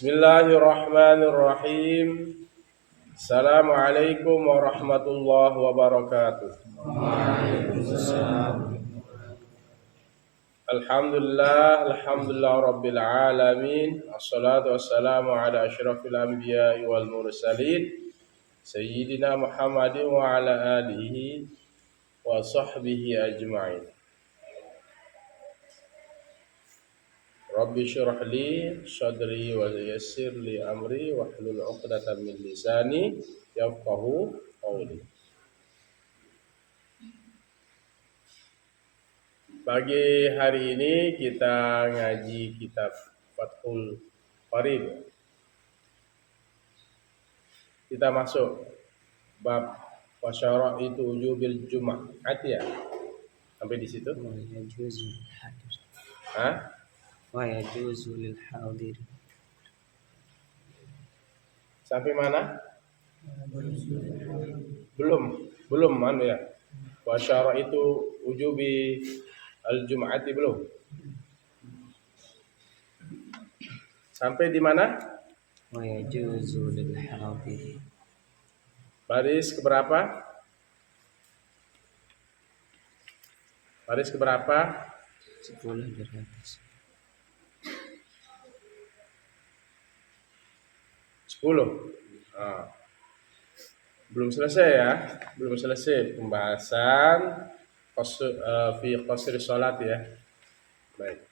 Bismillahirrahmanirrahim. Assalamualaikum warahmatullahi wabarakatuh. Waalaikumsalam. Alhamdulillah rabbil alamin. Assalatu wassalamu ala asyrafil anbiya'i wal mursalin Sayyidina Muhammadin wa ala alihi wa sahbihi ajma'in. Rabbi syrah li sadri wa yassir li amri wahlul 'uqdatam min lisani yafqahu qawli. Pagi hari ini kita ngaji kitab Fathul Qarib. Kita masuk bab wasyara'itu wujubil jum'ati ya. Sampai di situ. Hah? Wa yajuzu lil hadir. Sampai mana? Belum anu ya. Wasyara'itu wujubi al-jum'ati belum. Sampai di mana? Wa yajuzu lil hadir. Baris keberapa? Baris keberapa? 10 dari atas. 10. Nah, belum selesai ya. Belum selesai pembahasan fi qasri salat ya. Baik.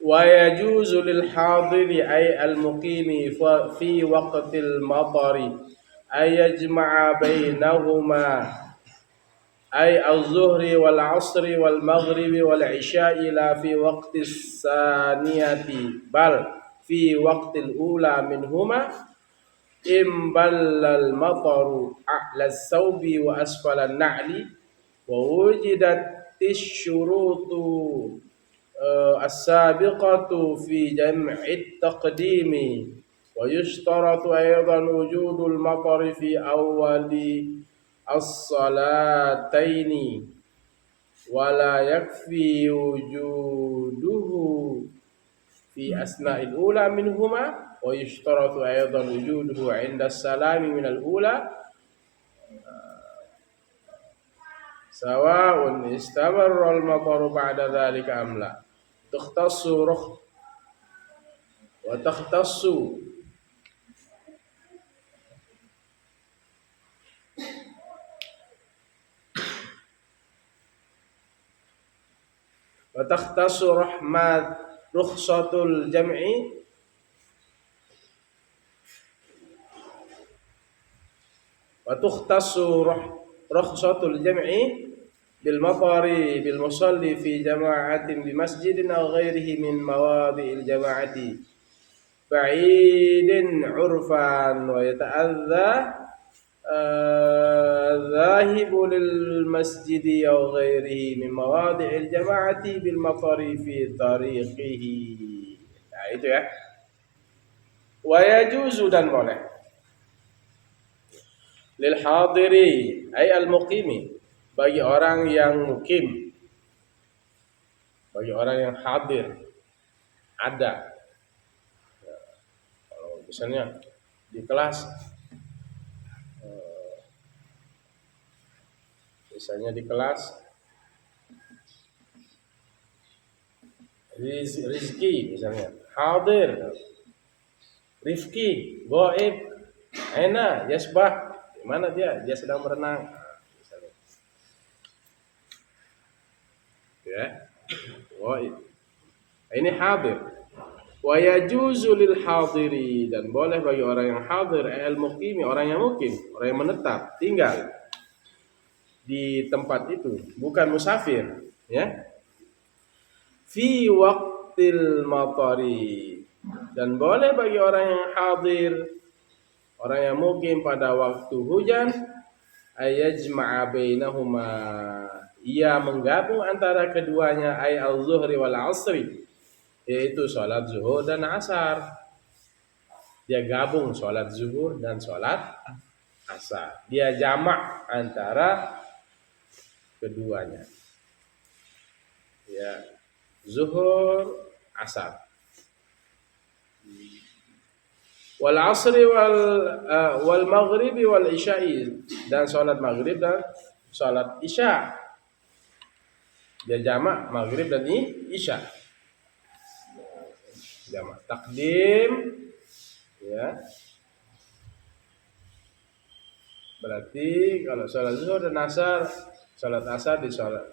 Wa yajuzu lil hadiri ay al muqimi fi waqtil matari ay yajma'a bainahuma ay az-zuhri wal 'asri wal maghribi wal 'isya'i la fi waqtis saniyati bal fi waqtil ula minhuma imballal mataru a'la as-sawbi wa asfala an-na'li wa wujidat syurutu as-sabiqatu fi jam'i at-taqdimi wa yushtaratu aydan wujudul matari fi awwali as-salataini wa la yakfi wujuduhu fi asna'il ula minhuma wa yushtaratu aydan wujuduhu 'inda as-salami min al-ula sawa'un istamarra al-mataru ba'da dhalika am la. Takhtassu rahmat rukhsatul jam'i wa tukhtassu rukhsatul jam'i bil matari bil musalli fi jama'atin bi masjidin aw ghairihi min mawadi'il jama'ati ba'idin 'urfan wa yata'adza dhahibu lil masjidi aw ghairihi min mawadi'il jama'ati bil matari fi tariqihi. Nah itu ya. Wa yajuzu dan boleh lil hadiri ay al muqimi bagi orang yang mukim, bagi orang yang hadir, ada. Kalau misalnya di kelas, Rizki misalnya hadir, Rifki, Goib, Aina, Yasbah, di mana dia? Dia sedang berenang. Misalnya. Ya, Goib. Ini hadir. Wa yajuzu lil hadiri dan boleh bagi orang yang hadir al muqimi, orang yang mukim, orang yang menetap, tinggal di tempat itu, bukan musafir, ya. Fi waqtil matari dan boleh bagi orang yang hadir, orang yang mukim pada waktu hujan ayajma'a bainahuma, ia menggabung antara keduanya ay al-zuhri wal 'asri, yaitu salat zuhur dan asar. Dia gabung salat zuhur dan salat asar. Dia jamak antara keduanya. Ya, zuhur, asar. wal asri wal maghribi wal isya'i, dan salat maghrib dan salat isya. Dia jamak maghrib dan isya. Jamak takdim, ya. Berarti kalau salat zuhur dan asar, salat asar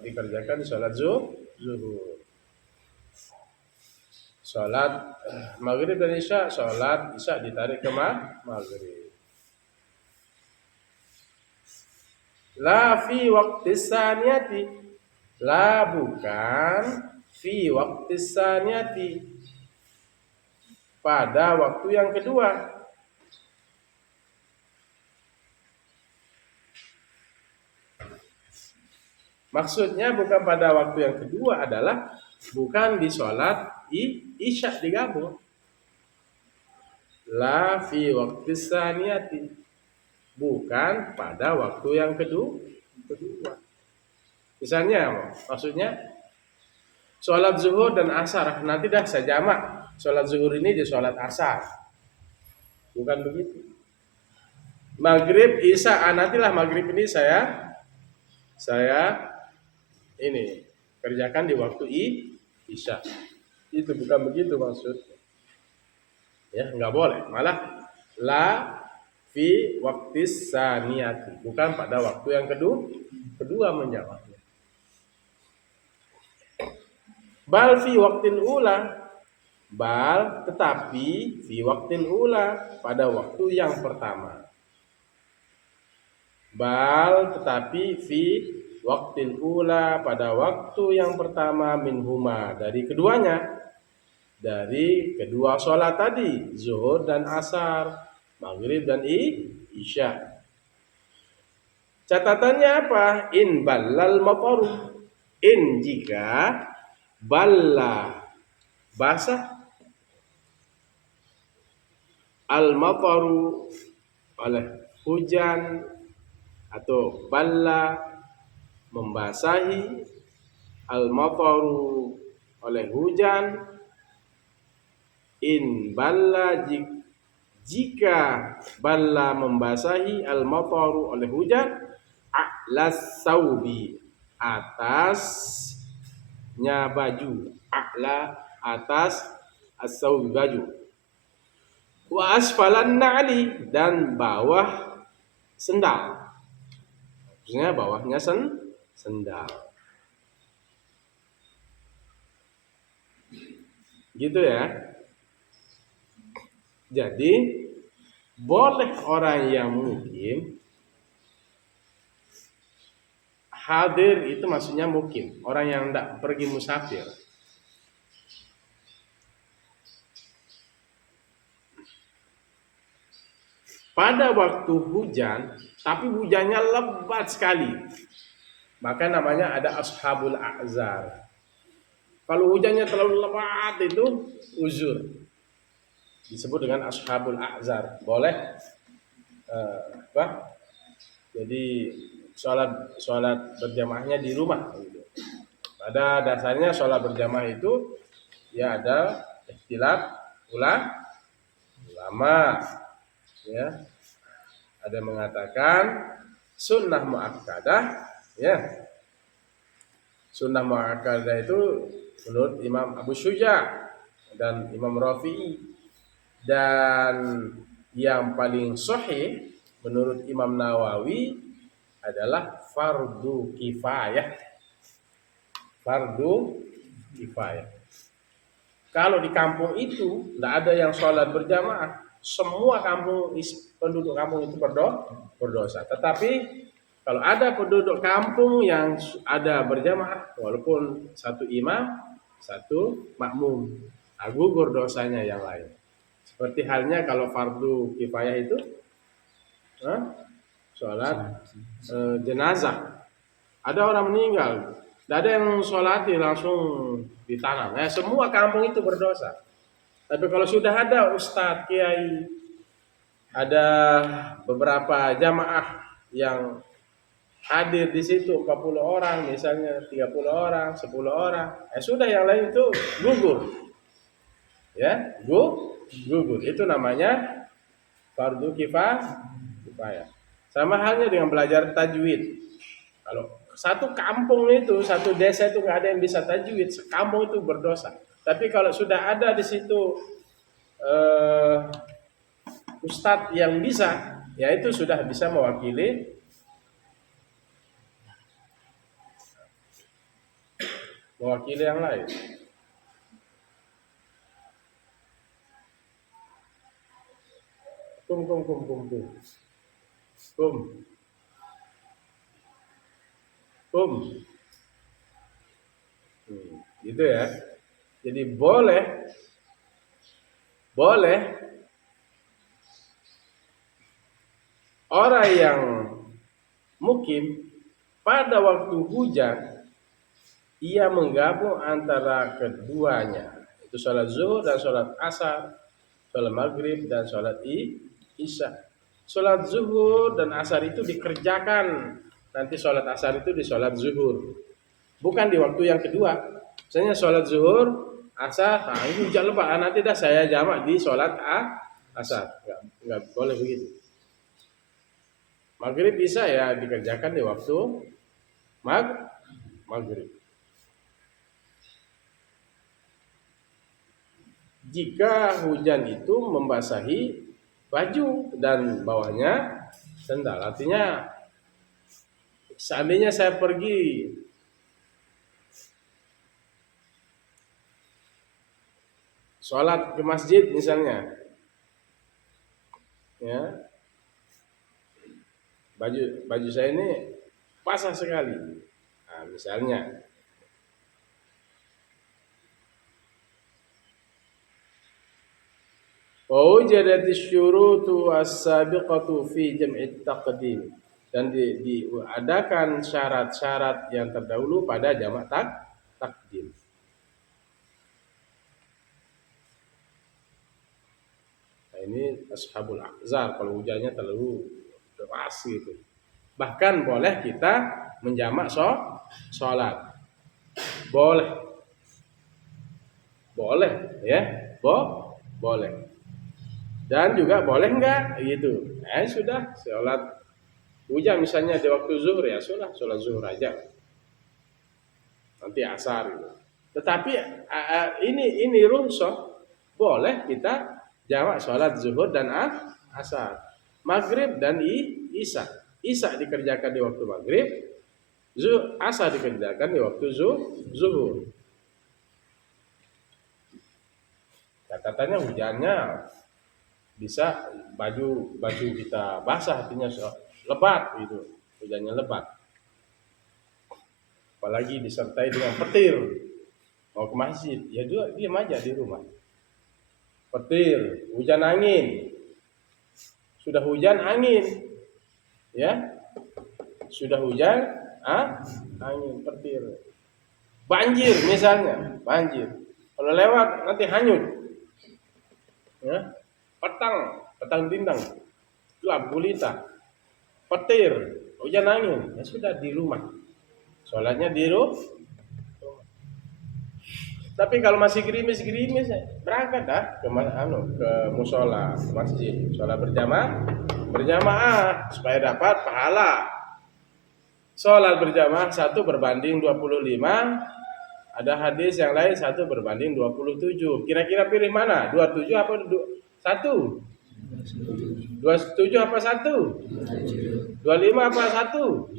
dikerjakan di salat zuhur. Salat maghrib dan isya, salat isya ditarik ke maghrib. La fi waqti saniyati, la bukan fi waqti saniyati, pada waktu yang kedua. Maksudnya bukan pada waktu yang kedua adalah bukan di sholat isya digabung. La fi waqti saniyati, bukan pada waktu yang kedua. Misalnya, maksudnya sholat zuhur dan asar, nanti dah saya jamak. Sholat zuhur ini di sholat asar, bukan begitu. Maghrib, isya, nantilah maghrib ini saya ini kerjakan di waktu isya. Itu bukan begitu maksudnya. Ya, nggak boleh. Malah la fi waqti saniyati, bukan pada waktu yang kedua menjawabnya. Bal fi waqtil ula, bal tetapi fi waqtil ula, pada waktu yang pertama. Bal tetapi fi waqtil ula, pada waktu yang pertama, minhuma, dari keduanya, dari kedua sholat tadi, zuhur dan asar, maghrib dan isya. Catatannya apa? In ballal mataru, in jika balla basah, al mataru oleh hujan, atau balla membasahi, al-mataru oleh hujan, in balla jika balla membasahi, al-mataru oleh hujan, a'las saubi atasnya baju, a'la atas, as-saubi baju, wa asfalan na'li dan bawah sendal. Maksudnya bawahnya sendal. Gitu ya. Jadi boleh orang yang mukim hadir, itu maksudnya mukim, orang yang tidak pergi musafir. Pada waktu hujan, tapi hujannya lebat sekali, maka namanya ada ashabul a'zar. Kalau hujannya terlalu lebat itu uzur, disebut dengan ashabul a'zar. Boleh jadi sholat berjamaahnya di rumah. Pada dasarnya sholat berjamaah itu ya ada ikhtilaf ulama. Ya, ada yang mengatakan sunnah muakkadah, ya. Sunnah muakkadah itu menurut Imam Abu Syuja dan Imam Rafi'i, dan yang paling sahih menurut Imam Nawawi adalah fardu kifayah. Fardu kifayah. Kalau di kampung itu tidak ada yang sholat berjamaah, semua penduduk kampung itu berdosa. Tetapi kalau ada penduduk kampung yang ada berjamaah, walaupun satu imam, satu makmum, gugur dosanya yang lain. Seperti halnya kalau fardu kifayah itu sholat jenazah. Ada orang meninggal, tidak ada yang sholati langsung di tanah. Nah, semua kampung itu berdosa. Tapi kalau sudah ada ustadz, kiai, ada beberapa jamaah yang hadir di situ 40 orang, misalnya 30 orang, 10 orang, sudah yang lain itu gugur. Ya, gugur. Itu namanya fardu kifayah. Sama halnya dengan belajar tajwid. Kalau satu kampung itu, satu desa itu nggak ada yang bisa tajwid, sekampung itu berdosa. Tapi kalau sudah ada di situ ustadz yang bisa, ya itu sudah bisa mewakili yang lain. Kum. Gitu ya. Jadi boleh orang yang mukim pada waktu hujan ia menggabung antara keduanya. Itu sholat zuhur dan sholat asar, sholat maghrib dan sholat isya. Sholat zuhur dan asar itu dikerjakan. Nanti sholat asar itu di sholat zuhur, bukan di waktu yang kedua. Misalnya sholat zuhur, asar, nah ini hujan lebat, nanti dah saya jamak di sholat asar. Nggak boleh begitu. Maghrib bisa ya dikerjakan di waktu maghrib. Jika hujan itu membasahi baju dan bawahnya sendal, artinya seandainya saya pergi sholat ke masjid misalnya, ya baju saya ini basah sekali, nah, misalnya wujadatis syurutu as-sabiqatu fi jam'it taqdim, dan diadakan syarat-syarat yang terdahulu pada jamak takdim. Nah, ini ashabul ahzar kalau hujannya terlalu deras gitu. Bahkan boleh kita menjamak sholat. Boleh ya, boleh. Dan juga boleh enggak gitu. Sudah sholat hujan misalnya di waktu zuhur, ya sudah sholat zuhur aja. Nanti asar gitu. Tetapi ini rukhsah, boleh kita jamak sholat zuhur dan asar, maghrib dan isya. Isya dikerjakan di waktu maghrib, asar dikerjakan di waktu zuhur. Catatannya hujannya bisa baju kita basah, artinya lebat gitu, hujannya lebat. Apalagi disertai dengan petir, mau ke masjid, ya juga diam aja di rumah. Petir, hujan angin, sudah hujan angin, ya sudah hujan angin, petir, banjir misalnya, kalau lewat nanti hanyut, ya. Petang bintang, gelap gulita, petir, hujan angin, ya sudah di rumah, sholatnya di rumah. Tapi kalau masih gerimis, berangkat dah ke musola, ke masjid, sholat berjamaah supaya dapat pahala. Sholat berjamaah 1 berbanding 25. Ada hadis yang lain 1 berbanding 27. Kira-kira pilih mana? 27 apa 1? 27 apa 1? 25 apa 1?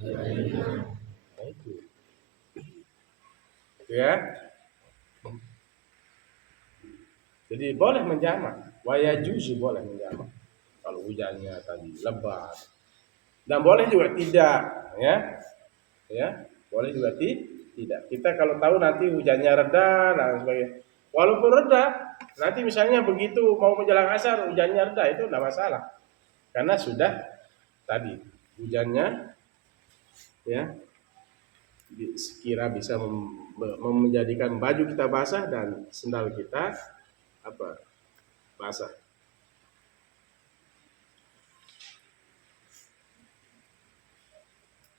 Itu. Ya. Jadi boleh menjamak. Wa yajuzu boleh menjamak. Kalau hujannya tadi lebat. Dan boleh juga tidak, ya. Ya, boleh juga tidak. Kita kalau tahu nanti hujannya reda dan sebagainya. Walaupun reda, nanti misalnya begitu mau menjelang asar hujannya reda, itu tidak masalah. Karena sudah tadi hujannya, ya, sekira bisa menjadikan baju kita basah dan sendal kita basah.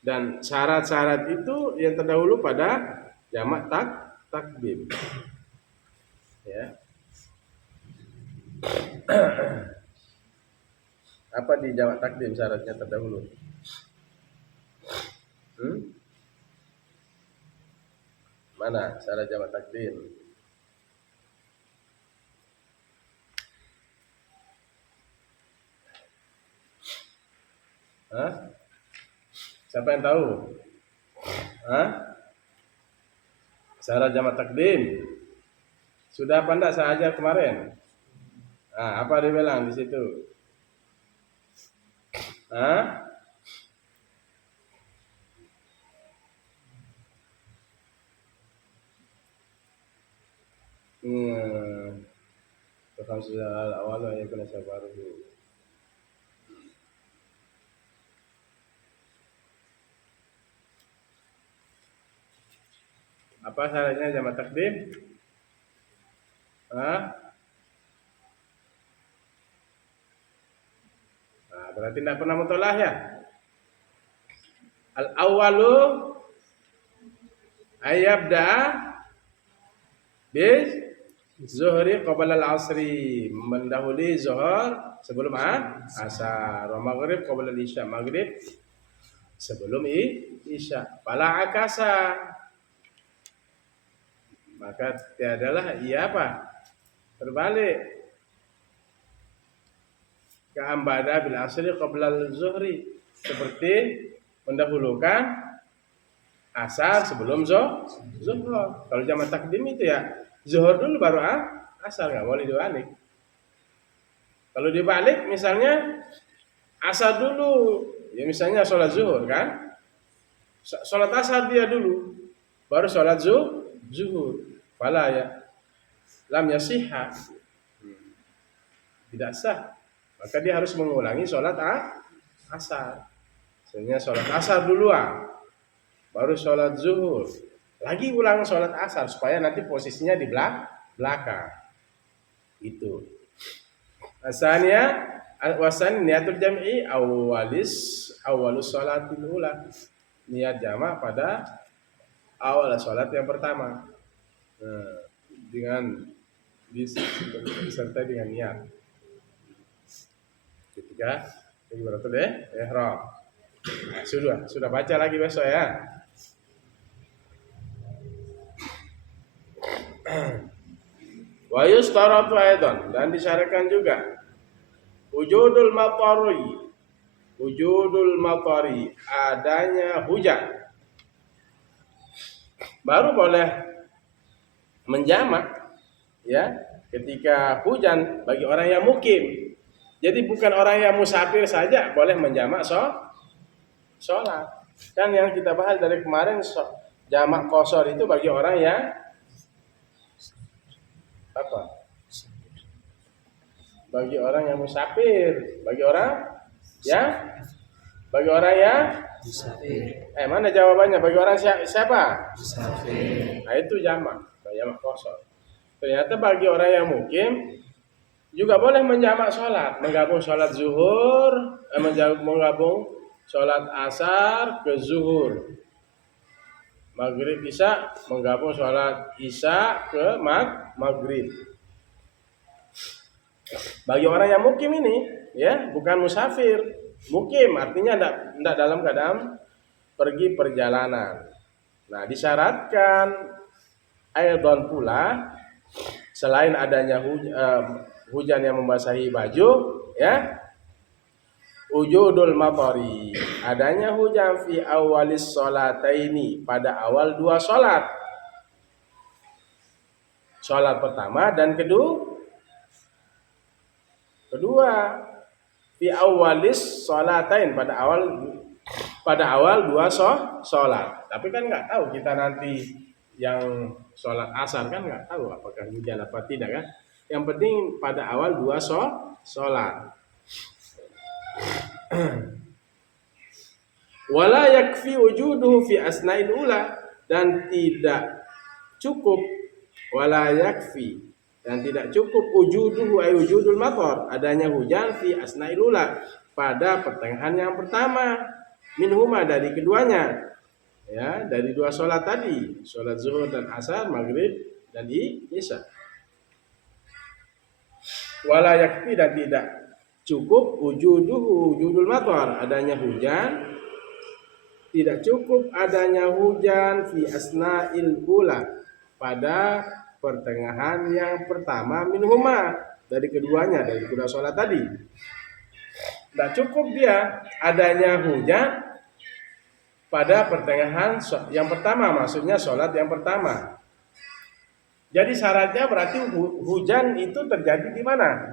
Dan syarat-syarat itu yang terdahulu pada jamak takdim. Ya. Apa di jamak takdim syaratnya terdahulu? Mana syarat jamak takdim? Hah? Siapa yang tahu? Hah? Syarat jamak takdim. Sudah apa enggak saya ajar kemarin? Apa dia bilang di situ? Hah? Tukang sudah awal yang kena sabar dulu. Apa syaratnya jamak takdim? Berarti tidak pernah mutolaah ya? Al awalu ayabda bis zuhri qabla al asri, mendahului zuhur sebelum asar, wa maghrib qabla al isya, maghrib sebelum isya. Fala akasa, maka tiadalah ia apa? Terbalik. Ka'ambada bil asri qabla al zuhri, seperti mendahulukan asar sebelum zuhur. Kalau jamak takdim itu ya zuhur dulu baru asar, nggak boleh dibalik. Kalau dibalik misalnya asar dulu, ya misalnya sholat zuhur kan, sholat asar dia dulu, baru sholat zuhur. Fala ya lam yasihha, tidak sah. Maka dia harus mengulangi sholat asar. Misalnya sholat asar duluan, baru sholat zuhur, lagi ulang sholat asar supaya nanti posisinya di belakang. Itu. Asalnya wasan niatul jam'i awalus sholatil ula. Niat jamak pada awal sholat yang pertama. Dengan disertai dengan niat. Ketiga, takbiratul ihram. Sudah baca lagi besok ya. Wa yustaratu aidan, dan disyaratkan juga wujudul matari, adanya hujan. Baru boleh menjamak ya ketika hujan bagi orang yang mukim. Jadi bukan orang yang musafir saja boleh menjamak sholat. Kan yang kita bahas dari kemarin, jamak qashar itu bagi orang yang apa? Bagi orang yang musafir, bagi orang yang musafir. Mana jawabannya? Bagi orang siapa? Musafir. Nah itu jamak qashar. Ternyata bagi orang yang mukim juga boleh menjamak sholat, menggabung sholat zuhur, menggabung sholat asar ke zuhur, maghrib isya, menggabung sholat isya ke maghrib. Bagi orang yang mukim ini, ya bukan musafir, mukim artinya tidak dalam keadaan pergi perjalanan. Nah disyaratkan aidan pula, selain adanya hujan yang membasahi baju, ya, wujudul matari, adanya hujan fi awalis sholataini, pada awal dua sholat. Sholat pertama dan kedua fi awalis sholatain, pada awal dua sholat. Tapi kan nggak tahu kita nanti yang sholat asar kan nggak tahu apakah hujan apa tidak kan. Yang penting pada awal dua sholat. Wala yakfi wujuduhu fi asna'il ula, dan tidak cukup wujuduhu ay wujudul matar, adanya hujan fi asna'il ula, pada pertengahan yang pertama, minhuma, dari keduanya, ya, dari dua sholat tadi, sholat zuhur dan asar, maghrib dan isya. Wala yakfi, dan tidak cukup wujudul matar, adanya hujan. Tidak cukup adanya hujan fi asna'il ula, pada pertengahan yang pertama minhuma, dari keduanya, dari kedua sholat tadi. Tidak cukup dia adanya hujan pada pertengahan yang pertama, maksudnya sholat yang pertama. Jadi syaratnya berarti hujan itu terjadi di mana?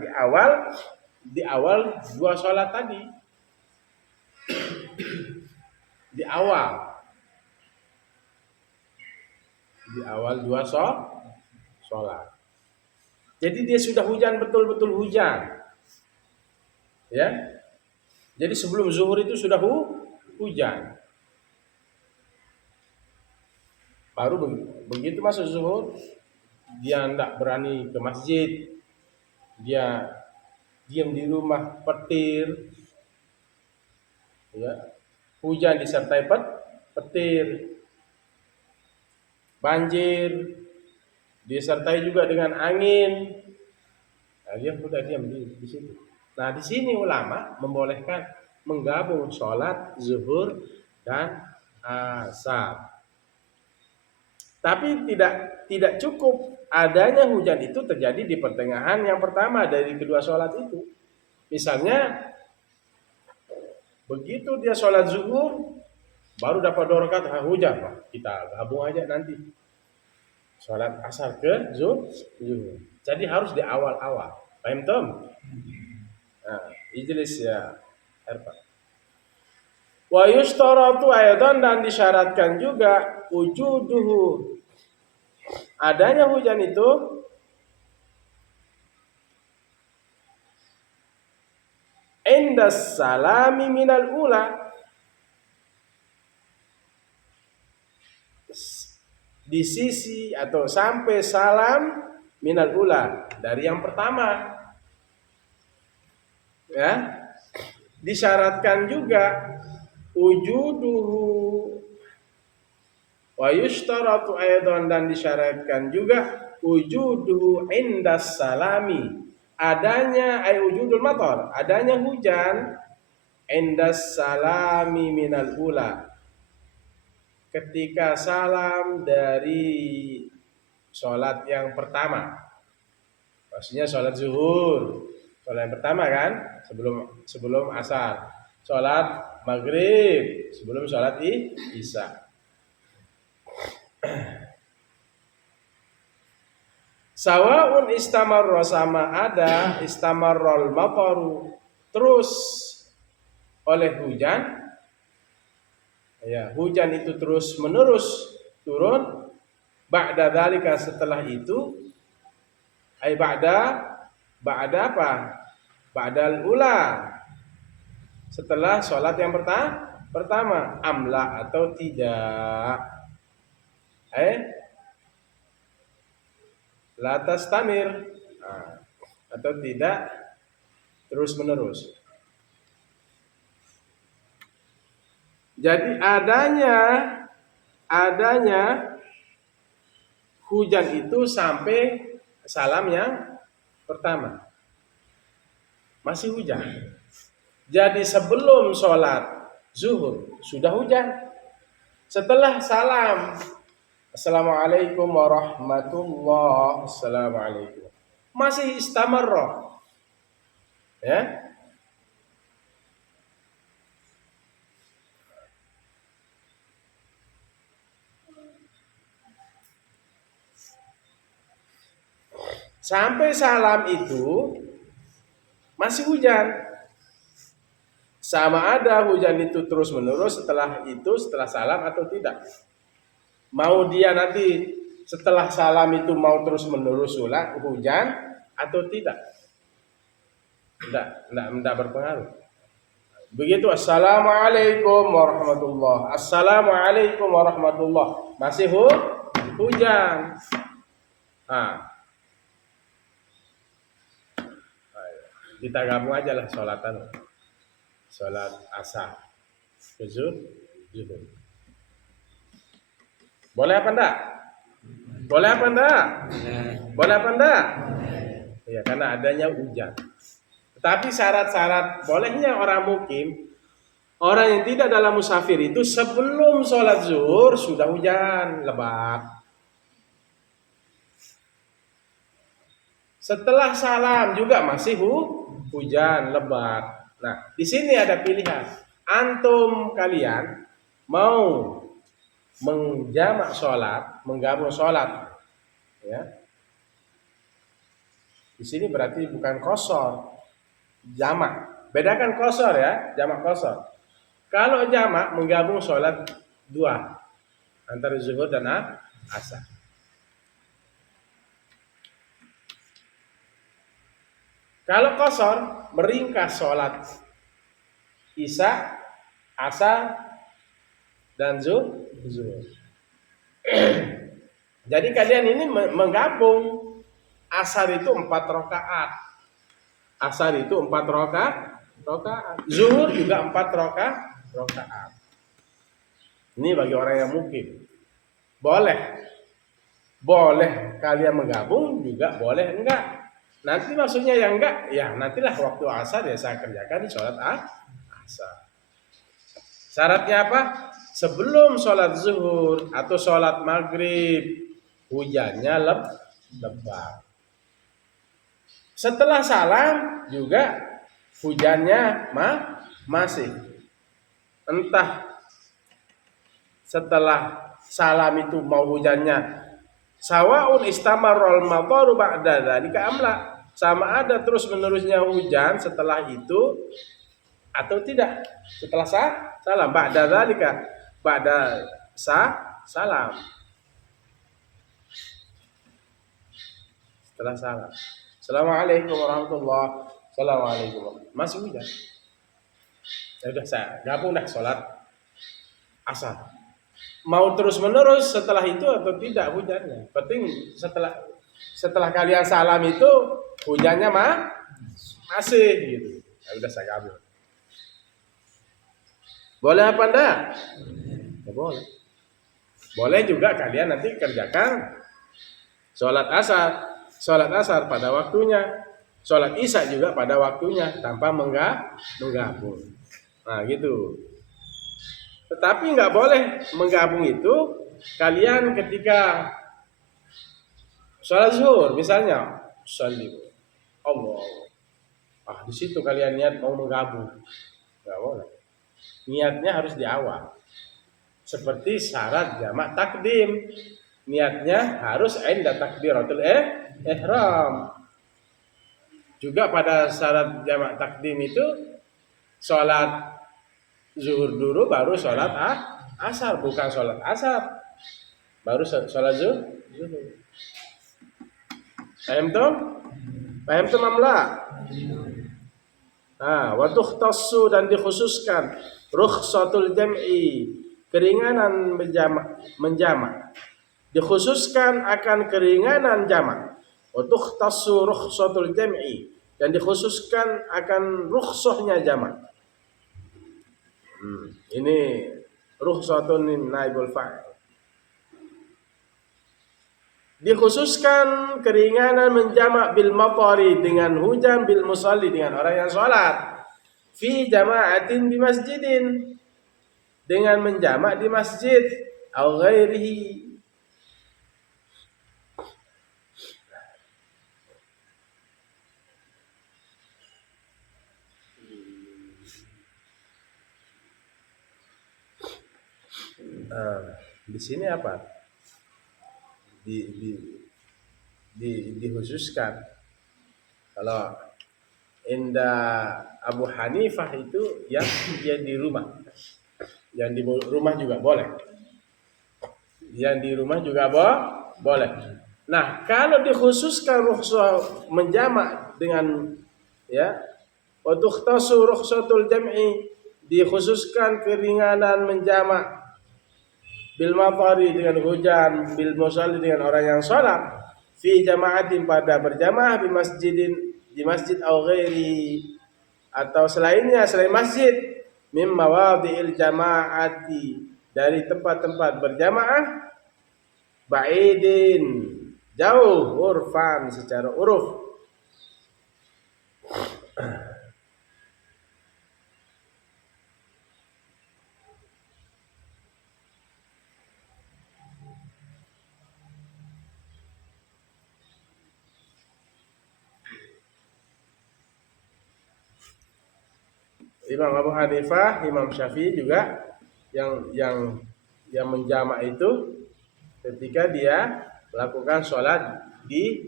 Di awal dua sholat tadi. Di awal dua sholat. Jadi dia sudah hujan, betul-betul hujan. Ya. Jadi sebelum zuhur itu sudah hujan. Baru begitu masuk zuhur, dia tidak berani ke masjid. Dia diam di rumah, petir. Ya. Hujan disertai petir. Banjir disertai juga dengan angin. Nah, dia sudah diam di situ. Nah, di sini ulama membolehkan menggabung sholat zuhur dan asar. Tapi tidak cukup adanya hujan itu terjadi di pertengahan yang pertama dari kedua sholat itu. Misalnya begitu dia sholat zuhur baru dapat 2 rakaat hujan, kita gabung aja nanti sholat asar ke zuhur. Jadi harus di awal-awal. Paham Tom? Nah, ijlis ya Erpan. Wa yustaratu aidan, dan disyaratkan juga wujuduhu, adanya hujan itu indas salami minal ula, di sisi atau sampai salam minal ula, dari yang pertama. Ya. Disyaratkan juga wujuduhu wa yushtaratu aidan, dan disyaratkan juga wujuduhu indas salami, adanya wujudul matar, adanya hujan indas salami minal ula, ketika salam dari sholat yang pertama. Maksudnya sholat zuhur, sholat yang pertama kan, sebelum asar. Sholat maghrib, sebelum sholat isya. Sawaun istamarra, sama ada istamarrol mataru, terus oleh hujan. Ya, hujan itu terus menerus turun. Ba'da dzalika, setelah itu, ai ba'da apa? Ba'dal ula, setelah sholat yang pertama, amla atau tidak. La tastamir, atau tidak terus menerus. Jadi adanya hujan itu sampai salam yang pertama masih hujan. Jadi sebelum sholat zuhur sudah hujan. Setelah salam, assalamualaikum warahmatullahi, assalamualaikum, masih istamarra. Ya. Sampai salam itu masih hujan. Sama ada hujan itu terus menerus setelah salam atau tidak. Mau dia nanti setelah salam itu mau terus menerus hujan atau tidak. Tidak berpengaruh. Begitu, assalamualaikum warahmatullah, assalamualaikum warahmatullah, masih hujan. Kita gabung aja lah sholat asar ke zuhur. Boleh apa enggak? Boleh apa enggak? Boleh apa enggak? Ya, karena adanya hujan. Tapi syarat-syarat bolehnya orang mukim, orang yang tidak dalam musafir itu sebelum sholat zuhur sudah hujan lebat. Setelah salam juga masih hujan lebat. Nah, di sini ada pilihan. Antum kalian mau menjamak sholat, menggabung sholat, ya. Di sini berarti bukan qashar, jamak. Bedakan qashar ya, jamak qashar. Kalau jamak menggabung sholat dua antara zuhur dan asar. Kalau qashar meringkas sholat isya, asar, dan zuhur. Jadi kalian ini menggabung. Asar itu 4 rakaat. Asar itu 4 rakaat. Zuhur juga 4 rakaat. Ini bagi orang yang mukim. Boleh kalian menggabung, juga boleh enggak. Nanti maksudnya yang enggak, ya nantilah waktu asar ya saya kerjakan di sholat asar. Syaratnya apa? Sebelum sholat zuhur atau sholat maghrib hujannya lebat. Setelah salam juga hujannya masih. Entah setelah salam itu mau hujannya sawaun istamarrul mataru ba'da dzalika amla, sama ada terus menerusnya hujan setelah itu atau tidak. Setelah salam ba'da dzalika, ba'da salam. Setelah salam. Assalamualaikum warahmatullahi wabarakatuh. Assalamualaikum. Masih hujan. Ya udah saya gabung dah sholat asar. Mau terus menerus setelah itu atau tidak hujannya. Penting setelah kalian salam itu hujannya masih gitu. Ya udah saya gabung. Boleh apa enggak? Ya, boleh. Boleh juga kalian nanti kerjakan sholat asar pada waktunya, sholat isya juga pada waktunya tanpa menggabung. Nah gitu. Tetapi nggak boleh menggabung itu kalian ketika sholat zuhur misalnya, sallim Allah. Di situ kalian niat mau menggabung, nggak boleh. Niatnya harus di awal. Seperti syarat jamak takdim, niatnya harus inda takbiratul ihram. Juga pada syarat jamak takdim itu sholat zuhur dulu baru sholat asar, bukan sholat asar baru sholat zuhur. Paham tuh amla? Wa tukhtassu, dan dikhususkan rukhsatul jam'i, keringanan menjamak. Dikhususkan akan keringanan jamak. Wa tukhtassu rukhsatul jam'i, dan dikhususkan akan rukhsahnya jamak. Ini rukhsatun naibul fa'il. Dikhususkan keringanan menjamak bil matari, dengan hujan, bil musalli, dengan orang yang sholat, fi jama'atin di masjidin, dengan menjamak di masjid, au ghairihi, di sini apa? Dikhususkan. Kalau indah Abu Hanifah itu yang di rumah, yang di rumah juga boleh, yang di rumah juga boleh. Nah, kalau dikhususkan rukhsah menjamak dengan wa tukhtasu rukhsatul jam'i, dikhususkan keringanan menjamak bil matari, dengan hujan, bil musalli, dengan orang yang sholat, fi jama'atin, pada berjamaah, di masjid au ghairi, atau selainnya, selain masjid, mim mawadhi'il jama'ati, dari tempat-tempat berjamaah, ba'idin, jauh, urfan, secara uruf. Imam Abu Hanifah, Imam Syafi'i juga yang menjamak itu ketika dia melakukan sholat di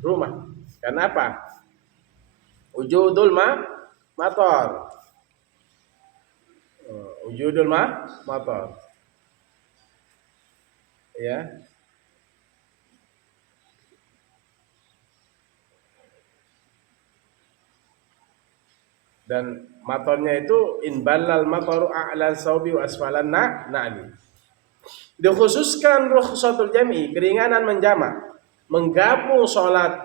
rumah. Kenapa? Wujudul mator. Wujudul mator. Ya. Dan matornya itu in balal mataru a'la saubi wa asfalan na'li. Dikhususkan rukhsatul jam'i, keringanan menjamak, menggabung sholat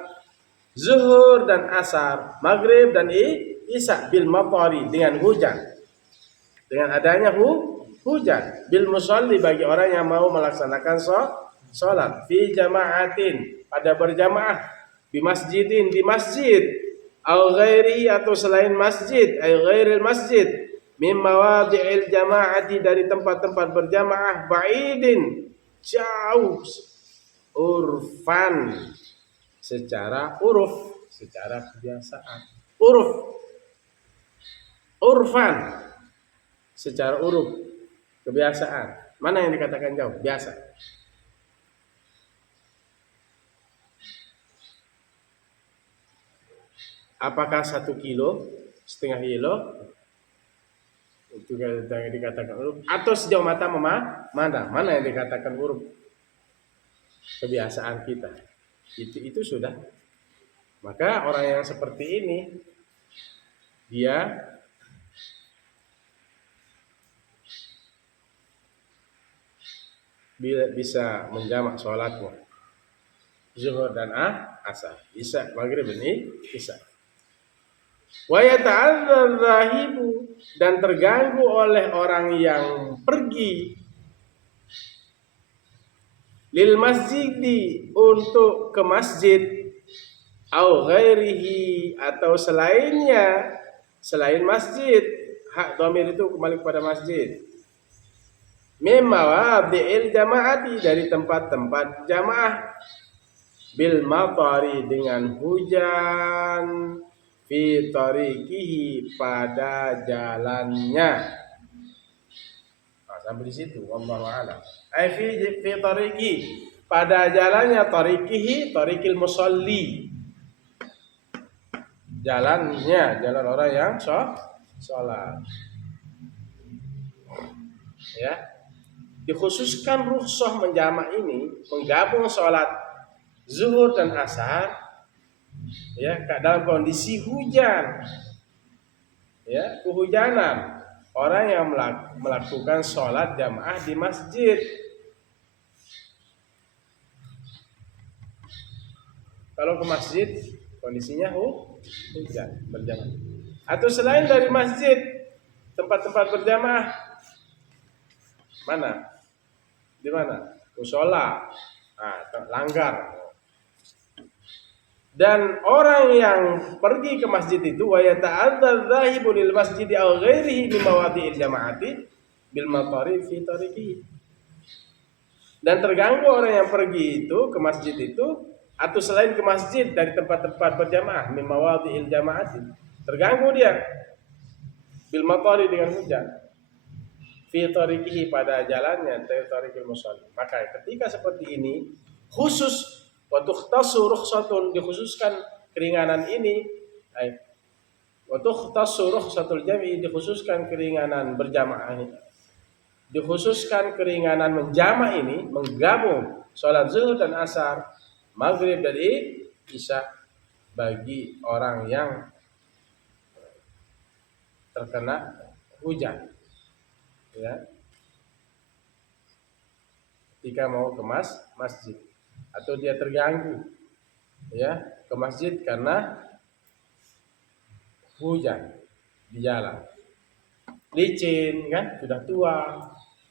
zuhur dan asar, maghrib dan isya bil matari dengan hujan. Dengan adanya hujan, bil musalli bagi orang yang mau melaksanakan sholat fi jama'atin pada berjamaah, di masjid, au ghairi atau selain masjid, ay ghairil masjid, mim mawadi'il jama'ati dari tempat-tempat berjamaah, ba'idin jauh, urfan secara secara kebiasaan, urfan secara kebiasaan. Mana yang dikatakan jauh? Biasa. Apakah 1 kilo, setengah kilo? Itu yang dikatakan uruf. Atau sejauh mata memandang, mana yang dikatakan uruf? Kebiasaan kita. Itu sudah. Maka orang yang seperti ini dia bisa menjamak sholatnya zuhur dan asar, isya, maghrib dan isya. Wa yata'adzar zahibu, dan terganggu oleh orang yang pergi lil masjidi, untuk ke masjid, au ghairihi, atau selainnya, selain masjid. Hak dhamir itu kembali kepada masjid. Mimawadi'il jama'ati, dari tempat-tempat jamaah, bil matari, dengan hujan, fi tariqihi, pada jalannya. Nah, sampai di situ wallahu a'lam. Ai fi tariqi, pada jalannya, tariqihi tariqil musalli, jalannya, jalan orang yang sholat. Ya. Dikhususkan rukhsah menjamak ini, menggabung sholat zuhur dan asar, ya, dalam kondisi hujan, ya, kehujanan, orang yang melakukan sholat jamaah di masjid. Kalau ke masjid kondisinya hujan, berjamaah, atau selain dari masjid, tempat-tempat berjamaah, mana? Di mana? Mushola, langgar. Dan orang yang pergi ke masjid itu, wa yata'adzar zahibu lil masjid aw ghairihi min mawadi'il jama'ati bil matari fi tariqi. Dan terganggu orang yang pergi itu ke masjid itu, atau selain ke masjid dari tempat-tempat berjamaah, min mawadi'il jama'ati, terganggu dia bil matari, dengan hujan, fi tariqihi, pada jalannya, tariqil musalli. Maka ketika seperti ini, khusus wa tukhtasu rukhsatun, dikhususkan keringanan ini, wa tukhtasu rukhsatul jam'i, dikhususkan keringanan berjamaah ini, dikhususkan keringanan menjamak ini, menggabung sholat zuhur dan asar, maghrib dan isya, bagi orang yang terkena hujan, ya, ketika mau ke masjid, atau dia terganggu, ya, ke masjid karena hujan di jalan, licin kan, sudah tua,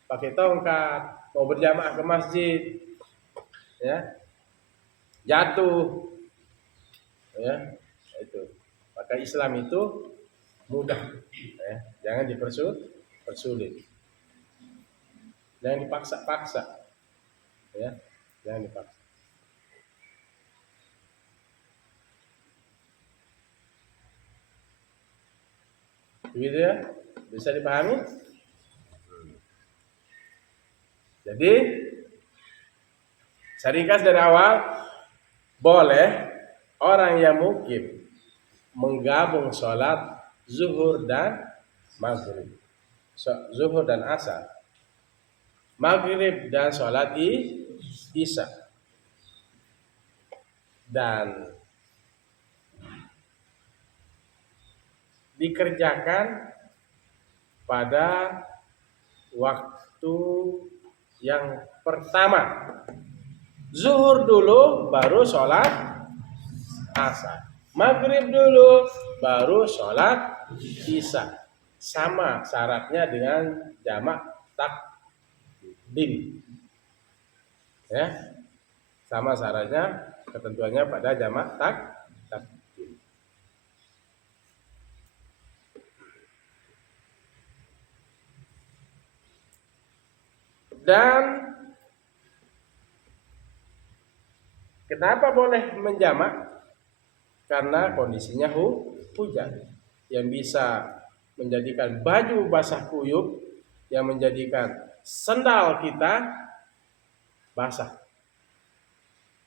pakai tongkat, mau berjamaah ke masjid, ya, jatuh, ya, itu. Maka Islam itu mudah, ya, jangan dipersulit, jangan dipaksa-paksa, ya, jangan dipaksa. Begitu ya? Bisa dipahami? Jadi saya ringkas dari awal, boleh orang yang mukim menggabung sholat zuhur dan maghrib, zuhur dan asar, maghrib dan sholat isya, dan dikerjakan pada waktu yang pertama. Zuhur dulu baru sholat asar, maghrib dulu baru sholat isya. Sama syaratnya dengan jamak takdim, ya, sama syaratnya ketentuannya pada jamak takdim. Dan kenapa boleh menjamak? Karena kondisinya hujan yang bisa menjadikan baju basah kuyup, yang menjadikan sendal kita basah.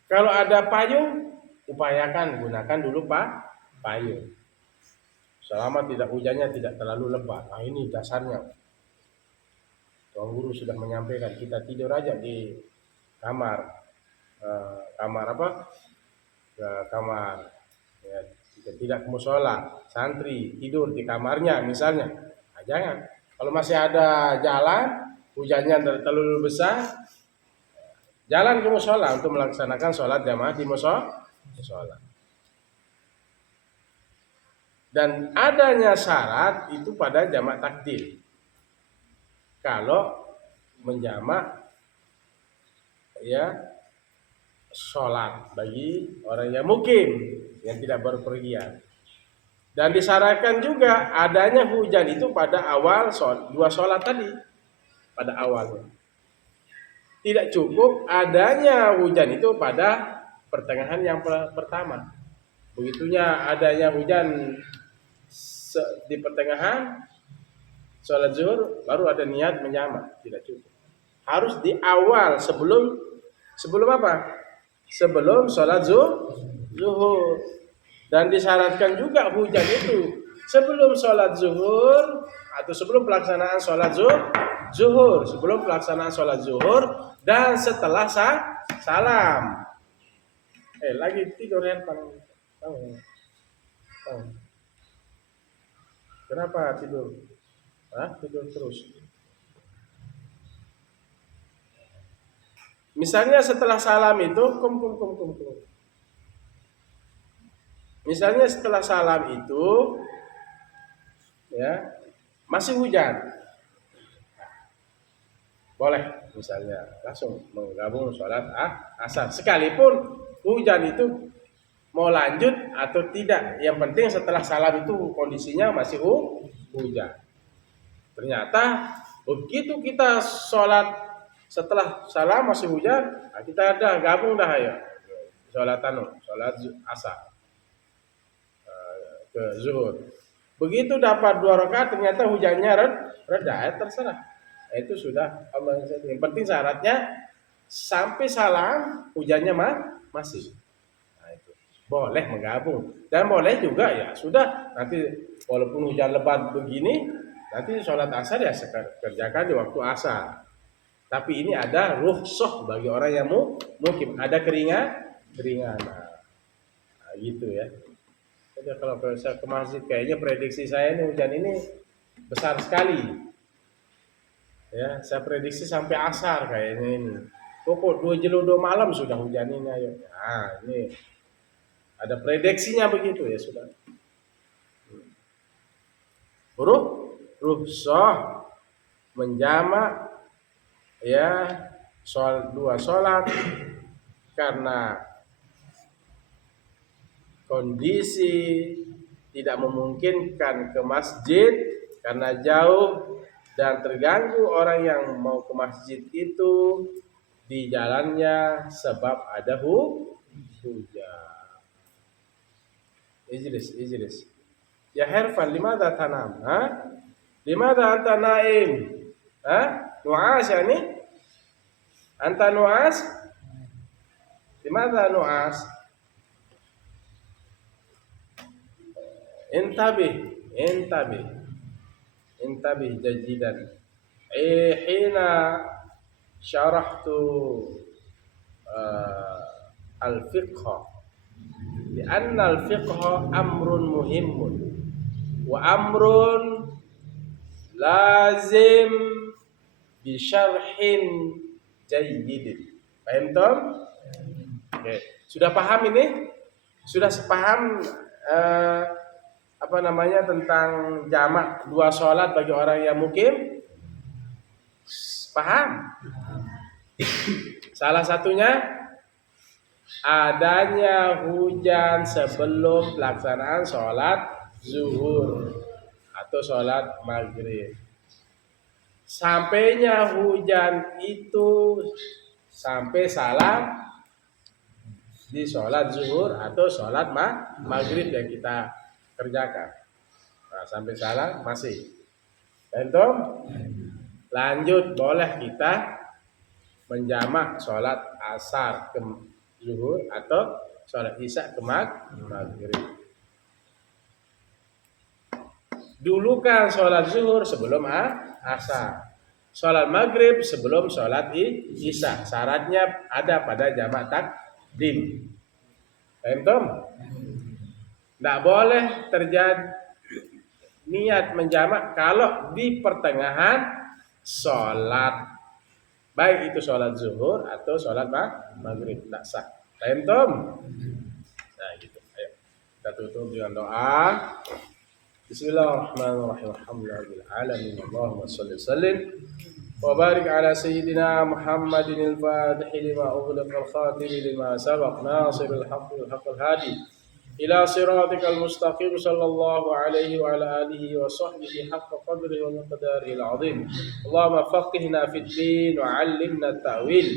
Kalau ada payung, upayakan gunakan dulu payung. Selama tidak hujannya tidak terlalu lebat. Nah ini dasarnya. Tuan guru sudah menyampaikan, kita tidur aja di kamar, kamar apa? Kamar. Ya, tidak ke musola, santri tidur di kamarnya misalnya. Nah, jangan. Kalau masih ada jalan, hujannya terlalu besar, jalan ke musola untuk melaksanakan sholat jamaah di musola. Dan adanya syarat itu pada jamak takdim. Kalau menjamak ya sholat bagi orang yang mukim yang tidak berpergian. Dan disyaratkan juga adanya hujan itu pada awal dua sholat tadi, pada awalnya. Tidak cukup adanya hujan itu pada pertengahan yang pertama. Begitunya adanya hujan di pertengahan sholat zuhur baru ada niat menjamak, tidak cukup. Harus di awal sebelum apa? Sebelum sholat zuhur. Dan disyaratkan juga hujan itu sebelum sholat zuhur atau sebelum pelaksanaan sholat zuhur, sebelum pelaksanaan sholat zuhur dan setelah salam. Lagi tidur handphone. Kenapa tidur? Tidur terus. Misalnya setelah salam itu Misalnya setelah salam itu ya masih hujan. Boleh misalnya langsung menggabung sholat asar. Sekalipun hujan itu mau lanjut atau tidak, yang penting setelah salam itu kondisinya masih hujan. Ternyata begitu kita sholat setelah salam masih hujan, kita ada gabung dah ya sholat asar ke zuhur. Begitu dapat 2 rakaat ternyata hujannya reda, terserah. Itu sudah Allah. Yang penting syaratnya sampai salam hujannya masih. Nah, itu boleh menggabung dan boleh juga ya sudah nanti walaupun hujan lebat begini nanti sholat asar ya kerjakan di waktu asar. Tapi ini ada rukhsah bagi orang yang mukim, ada keringanan. Nah, gitu ya. Jadi kalau saya ke masjid kayaknya prediksi saya ini hujan ini besar sekali. Ya, saya prediksi sampai asar kayaknya ini. Pokok 2 jeludo malam sudah hujan ini ayo. Nah, ini ada prediksinya begitu ya sudah. Rukhsah menjamak ya dua sholat karena kondisi tidak memungkinkan ke masjid karena jauh dan terganggu orang yang mau ke masjid itu di jalannya sebab ada hujan. Ijlis. Ya Herfan, limadha tanam? Limadha anta naim? Nu'as yani? Anta nu'as? Limadha nu'as? انتبه انتبه جيدا. حين شرحت الفقه، لأن الفقه أمر مهم وأمر لازم بشرح جيد. Paham Tom? Oke. Sudah paham ini? Sudah sepaham tentang jamak dua sholat bagi orang yang mukim? Paham? Salah satunya adanya hujan sebelum pelaksanaan sholat zuhur atau sholat maghrib. Sampainya hujan itu sampai salam di sholat zuhur atau sholat maghrib yang kita kerjakan. Nah, sampai salam masih. Tentu lanjut boleh kita menjamak sholat asar ke zuhur atau sholat isya ke maghrib. Dulukan sholat zuhur sebelum asar, sholat maghrib sebelum sholat isya. Syaratnya ada pada jamak takdim. Paham? Tidak boleh terjadi niat menjamak kalau di pertengahan sholat, baik itu sholat zuhur atau sholat maghrib, tidak sah. Paham? Nah gitu. Ayo kita tutup dengan doa. Bismillahirrahmanirrahim. Alhamdulillahil alamin. Allahumma shalli wa sallim wa barik ala sayyidina Muhammadin al-fatih lima ughliqa al-khatim lima sabaq nasiril haqqi wal haqqil hadi ila siratikal mustaqim sallallahu alaihi wa ala alihi wa sahbihi haqqa qadrihi wa miqdarihi al-azim. Allahumma faqihna fid din wa 'allimna at-ta'wil.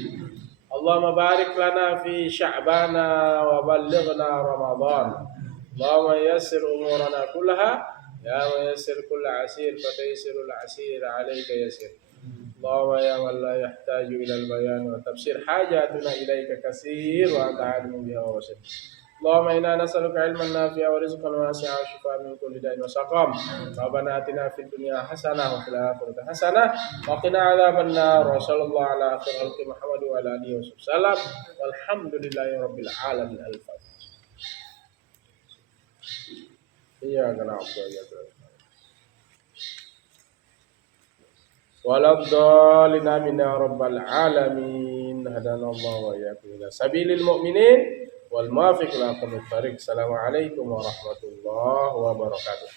Allahumma barik lana fi sya'bana wa ballighna ramadan. Allahumma yassir umurana kullaha ya muyassir kulla asir fataysirul asir alayka yasir. Allahumma ya man la yahtaju ila al-bayan wa tafsir hajatuna ilayka katsir wa anta alimun biha wa basir. Allahumma inna nas'aluka ilman nafi'a wa rizqan wasi'a wa shifaa'an min kulli da'in wa saqam. Rabbana atina fid dunya hasanah wa fil akhirati hasanah wa qina 'adzabannar. Wa sallallahu ala akhirin khalqi Muhammad wa ala alihi wasallam. Walhamdulillahi rabbil alamin. Al-Fatihah. Iyyaka na'budu wa iyyaka nasta'in. Waladhdallin amin ya rabbal alamin. Hadanallahu wa iyyakum ila sabilil mu'minin wal muwaffiq ila aqwamit thariq. Assalamualaikum warahmatullahi wabarakatuh.